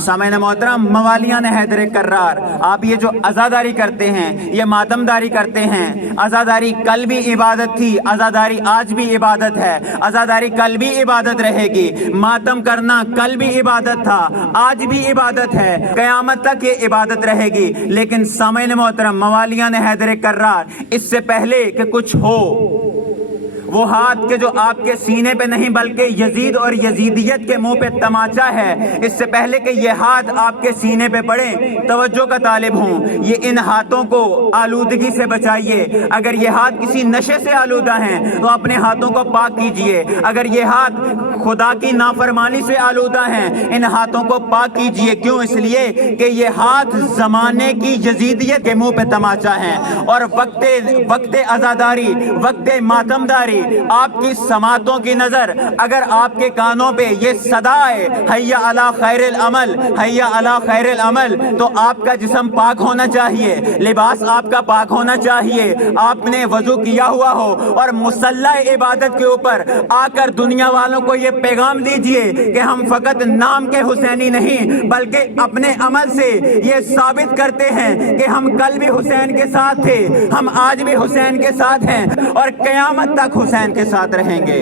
सामईन मोहतरम, मवालियान हैदर कररार, आप ये जो आज़ादारी करते हैं, ये मातमदारी करते हैं, आज़ादारी कल भी इबादत थी, आज़ादारी आज भी इबादत है, आज़ादारी कल भी इबादत रहेगी, मातम करना कल भी इबादत था, आज भी इबादत है, क़यामत तक ये इबादत रहेगी। लेकिन सामईन मोहतरम, मवालियान हैदर कररार, इससे पहले कि कुछ हो, वो हाथ के जो आपके सीने पे नहीं बल्कि यजीद और यजीदियत के मुंह पे तमाचा है, इससे पहले कि ये हाथ आपके सीने पे पड़े, तवज्जो का तालिब हूँ, ये इन हाथों को आलूदगी से बचाइए। अगर ये हाथ किसी नशे से आलूदा हैं तो अपने हाथों को पाक कीजिए। अगर ये हाथ खुदा की नाफरमानी से आलूदा हैं, इन हाथों को पाक कीजिए। क्यों? इसलिए कि ये हाथ ज़माने की यजीदियत के मुंह पे तमाचा है। और वक्त आज़ादारी, वक्त मातमदारी, आपकी समातों की नजर अगर आपके कानों पे ये सदा है, हैया अला खैरिल अमल, हैया अला खैरिल अमल, तो आपका जिस्म पाक होना चाहिए, लिबास आपका पाक होना चाहिए, आपने वजू किया हुआ हो और मुसल्ला इबादत के ऊपर आकर दुनिया वालों को ये पैगाम दीजिए कि हम फकत नाम के हुसैनी नहीं बल्कि अपने अमल से ये साबित करते हैं कि हम कल भी हुसैन के साथ थे, हम आज भी हुसैन के साथ हैं और क़यामत तक हुसैन के साथ रहेंगे।